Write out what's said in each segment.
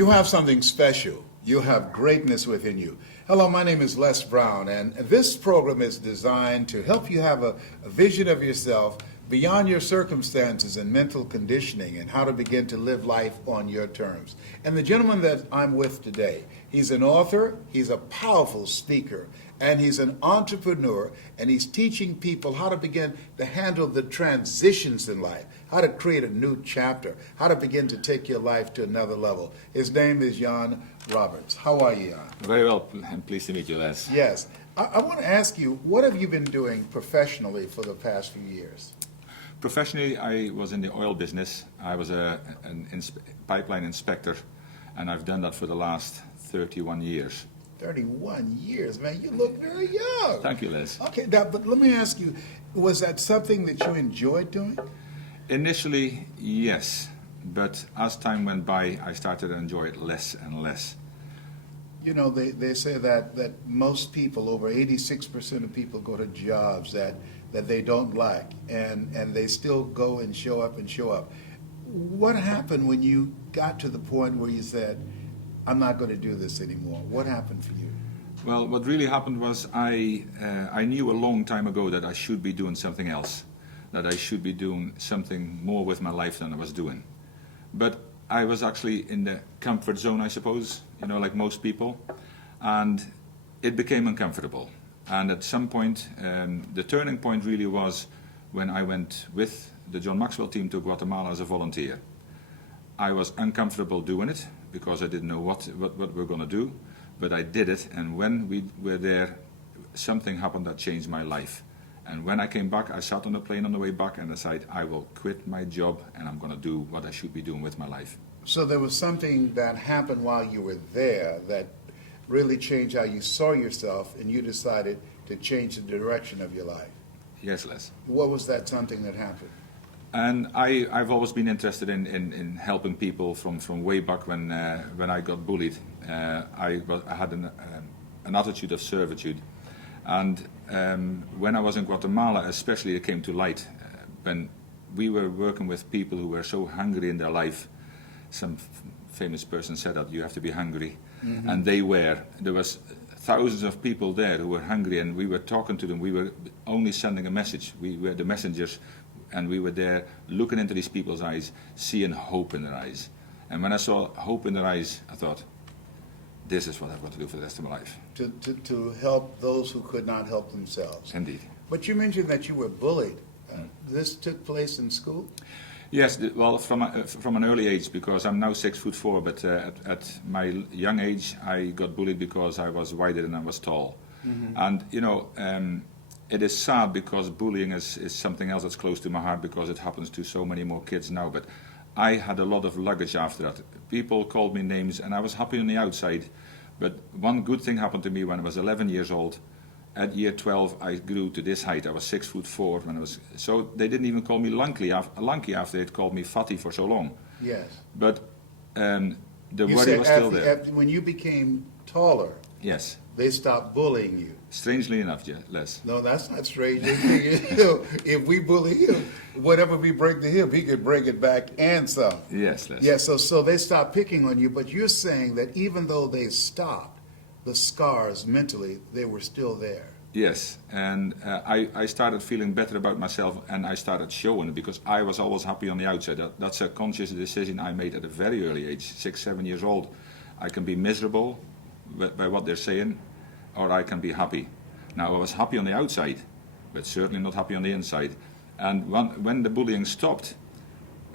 You have something special. You have greatness within you. Hello, my name is Les Brown, and this program is designed to help you have a vision of yourself beyond your circumstances and mental conditioning and how to begin to live life on your terms. And the gentleman that I'm with today, he's an author, he's a powerful speaker, and he's an entrepreneur, and he's teaching people how to begin to handle the transitions in life, how to create a new chapter, how to begin to take your life to another level. His name is Jan Robberts. How are you, Jan? Very well. I'm pleased to meet you, Les. Yes. I want to ask you, what have you been doing professionally for the past few years? Professionally, I was in the oil business. I was an pipeline inspector, and I've done that for the last 31 years. 31 years, man. You look very young. Thank you, Les. Okay, but let me ask you, was that something that you enjoyed doing? Initially, yes, but as time went by, I started to enjoy it less and less. You know, they say that most people, over 86% of people, go to jobs that they don't like, and they still go and show up and show up. What happened when you got to the point where you said, I'm not going to do this anymore? What happened for you? Well, what really happened was I knew a long time ago that I should be doing something else, that I should be doing something more with my life than I was doing. But I was actually in the comfort zone, I suppose, you know, like most people, and it became uncomfortable. And at some point, the turning point really was when I went with the John Maxwell team to Guatemala as a volunteer. I was uncomfortable doing it because I didn't know what we're going to do, but I did it, and when we were there, something happened that changed my life. And when I came back, I sat on the plane on the way back and decided I will quit my job and I'm going to do what I should be doing with my life. So there was something that happened while you were there that really changed how you saw yourself, and you decided to change the direction of your life. Yes, Les. What was that something that happened? And I've always been interested in helping people from way back when I got bullied. I had an attitude of servitude. And when I was in Guatemala, especially, it came to light when we were working with people who were so hungry in their life. Some famous person said that you have to be hungry, and they were. There was thousands of people there who were hungry, and we were talking to them. We were only sending a message. We were the messengers, and we were there looking into these people's eyes, seeing hope in their eyes. And when I saw hope in their eyes, I thought, this is what I've got to do for the rest of my life. To help those who could not help themselves. Indeed. But you mentioned that you were bullied. This took place in school? Yes, well, from an early age, because I'm now 6'4", but at my young age, I got bullied because I was wider than I was tall. And, you know, it is sad because bullying is something else that's close to my heart because it happens to so many more kids now. But I had a lot of luggage after that. People called me names, and I was happy on the outside. But one good thing happened to me when I was 11 years old. At year 12, I grew to this height. I was 6'4" when I was. So they didn't even call me lanky after they'd called me fatty for so long. Yes. But the You worry said was still there. when you became taller, Yes. they stopped bullying you. Strangely enough, Les. No, that's not strange. They figured, you know, if we bully him, whatever we bring to him, he could bring it back and some. Yes, Les. Yeah, so they stopped picking on you, but you're saying that even though they stopped, the scars mentally, they were still there. Yes, and I started feeling better about myself, and I started showing it because I was always happy on the outside. That's a conscious decision I made at a very early age, 6, 7 years old. I can be miserable by what they're saying, or I can be happy. Now, I was happy on the outside, but certainly not happy on the inside. And when the bullying stopped,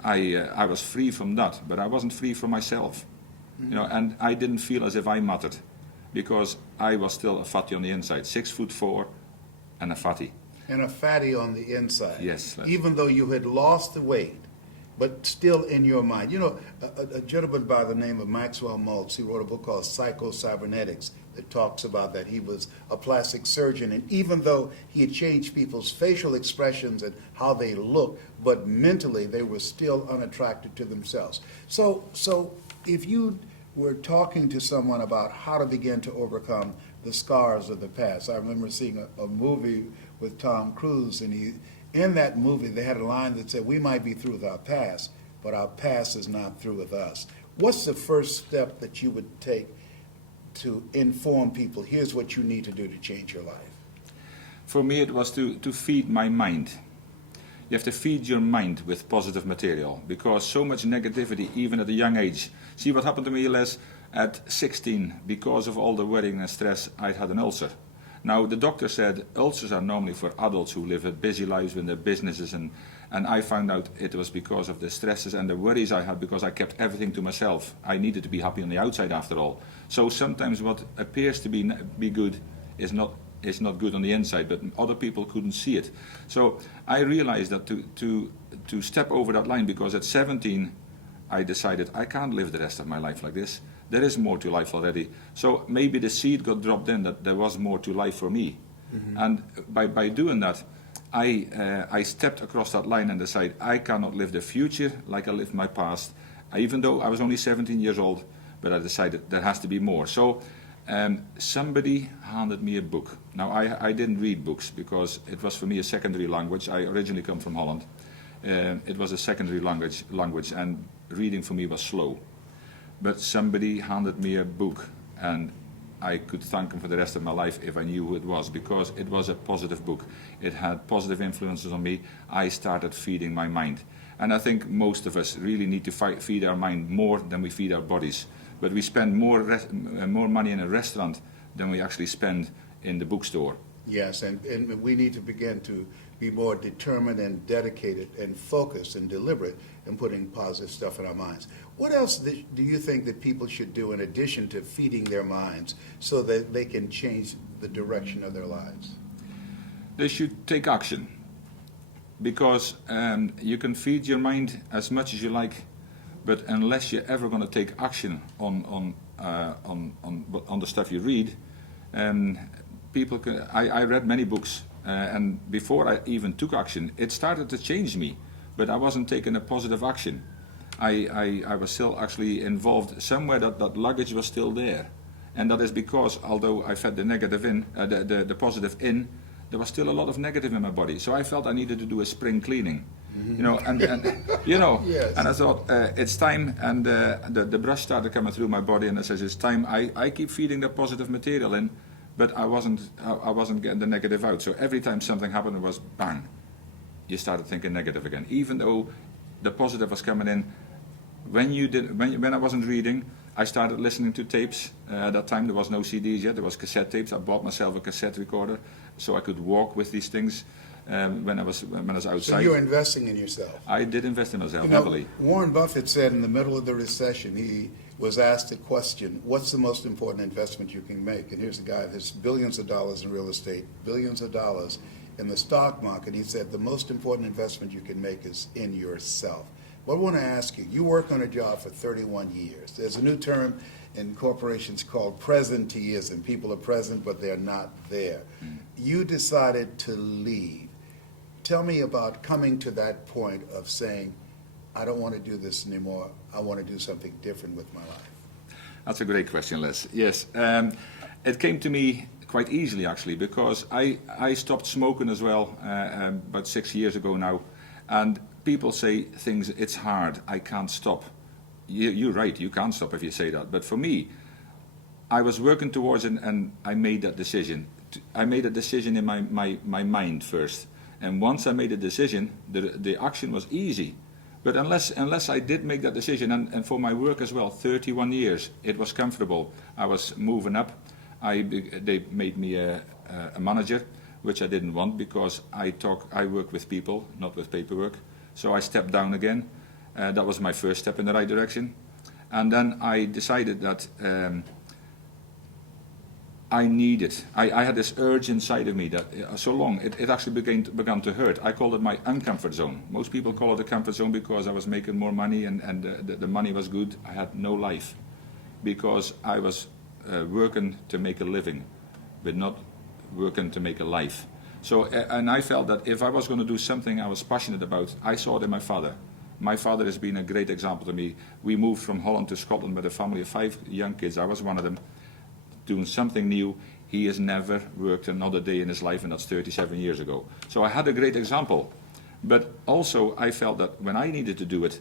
I was free from that, but I wasn't free from myself. You know, and I didn't feel as if I mattered, because I was still a fatty on the inside, 6'4" and a fatty. And a fatty on the inside. Yes. Even though you had lost the weight, but still in your mind. You know, a gentleman by the name of Maxwell Maltz, he wrote a book called Psycho-Cybernetics that talks about that. He was a plastic surgeon, and even though he had changed people's facial expressions and how they look, but mentally they were still unattracted to themselves. So if you were talking to someone about how to begin to overcome the scars of the past. I remember seeing a movie with Tom Cruise, and in that movie they had a line that said, we might be through with our past, but our past is not through with us. what's the first step that you would take to inform people, here's what you need to do to change your life? For me, it was to feed my mind. You have to feed your mind with positive material, because so much negativity, even at a young age. See what happened to me, Les, at 16, because of all the worrying and stress, I had an ulcer. Now, the doctor said ulcers are normally for adults who live a busy lives with their businesses, and I found out it was because of the stresses and the worries I had, because I kept everything to myself. I needed to be happy on the outside after all. So sometimes what appears to be good is not good on the inside, but other people couldn't see it. So I realized that to step over that line, because at 17 I decided I can't live the rest of my life like this. There is more to life already. So maybe the seed got dropped in that there was more to life for me. Mm-hmm. And by doing that, I stepped across that line and decided I cannot live the future like I lived my past, even though I was only 17 years old, but I decided there has to be more. So somebody handed me a book. Now, I didn't read books because it was for me a secondary language. I originally come from Holland. It was a secondary language, and reading for me was slow. But somebody handed me a book, and I could thank him for the rest of my life if I knew who it was, because it was a positive book. It had positive influences on me. I started feeding my mind. And I think most of us really need to feed our mind more than we feed our bodies. But we spend more money in a restaurant than we actually spend in the bookstore. Yes, and we need to begin to be more determined and dedicated and focused and deliberate in putting positive stuff in our minds. What else do you think that people should do in addition to feeding their minds so that they can change the direction of their lives? They should take action, because you can feed your mind as much as you like, but unless you're ever going to take action on the stuff you read, people can. I read many books, and before I even took action, it started to change me, but I wasn't taking a positive action. I was still actually involved somewhere that luggage was still there, and that is because although I fed the negative in, the positive in, there was still a lot of negative in my body. So I felt I needed to do a spring cleaning. You know, and you know, yes. And I thought it's time, and the brush started coming through my body, and I said it's time. I keep feeding the positive material in, but I wasn't getting the negative out. So every time something happened, it was bang, you started thinking negative again, even though the positive was coming in. When I wasn't reading, I started listening to tapes. At that time there was no CDs yet, there was cassette tapes. I bought myself a cassette recorder so I could walk with these things. When I was outside. So you're investing in yourself. I did invest in myself, you know, heavily. Warren Buffett said in the middle of the recession, he was asked a question, what's the most important investment you can make? And here's a guy that's billions of dollars in real estate, billions of dollars in the stock market. He said the most important investment you can make is in yourself. Well, I want to ask you, you work on a job for 31 years. There's a new term in corporations called presenteeism. People are present, but they're not there. You decided to leave. Tell me about coming to that point of saying, I don't want to do this anymore. I want to do something different with my life. That's a great question, Les. Yes, it came to me quite easily, actually, because I stopped smoking as well about 6 years ago now. And people say things, it's hard, I can't stop. You're right, you can't stop if you say that. But for me, I was working towards it, and I made that decision. I made a decision in my mind first. And once I made a decision, the action was easy. But unless I did make that decision, and for my work as well, 31 years, it was comfortable. I was moving up. They made me a manager, which I didn't want, because I work with people, not with paperwork. So I stepped down again. That was my first step in the right direction. And then I decided that I had this urge inside of me that so long, it actually began to hurt. I called it my uncomfort zone. Most people call it a comfort zone because I was making more money and the money was good. I had no life because I was working to make a living, but not working to make a life. So, and I felt that if I was going to do something I was passionate about, I saw it in my father. My father has been a great example to me. We moved from Holland to Scotland with a family of 5 young kids. I was one of them. Doing something new. He has never worked another day in his life, and that's 37 years ago. So I had a great example. But also I felt that when I needed to do it,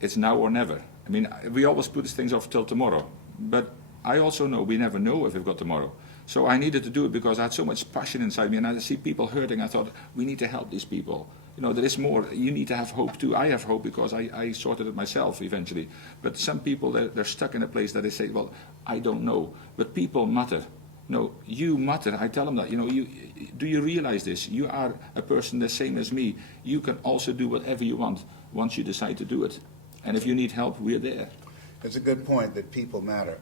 it's now or never. I mean, we always put these things off till tomorrow. But I also know we never know if we've got tomorrow. So I needed to do it because I had so much passion inside me, and I see people hurting. I thought, we need to help these people. You know, there is more. You need to have hope too. I have hope because I sorted it myself eventually. But some people, they're stuck in a place that they say, well, I don't know. But people matter. No, you matter. I tell them that. You know, do you realize this? You are a person the same as me. You can also do whatever you want once you decide to do it. And if you need help, we're there. It's a good point that people matter.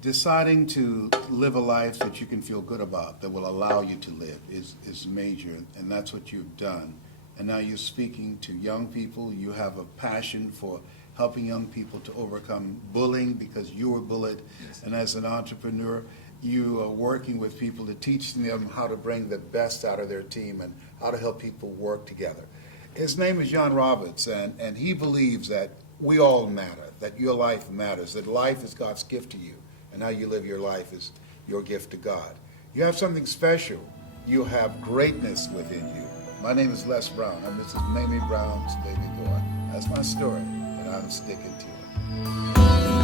Deciding to live a life that you can feel good about, that will allow you to live, is major, and that's what you've done. And now you're speaking to young people. You have a passion for helping young people to overcome bullying because you were bullied. Yes. And as an entrepreneur, you are working with people to teach them how to bring the best out of their team and how to help people work together. His name is Jan Robberts, and he believes that we all matter, that your life matters, that life is God's gift to you, and how you live your life is your gift to God. You have something special. You have greatness within you. My name is Les Brown. I'm Mrs. Mamie Brown's baby boy. That's my story, and I'm sticking to it.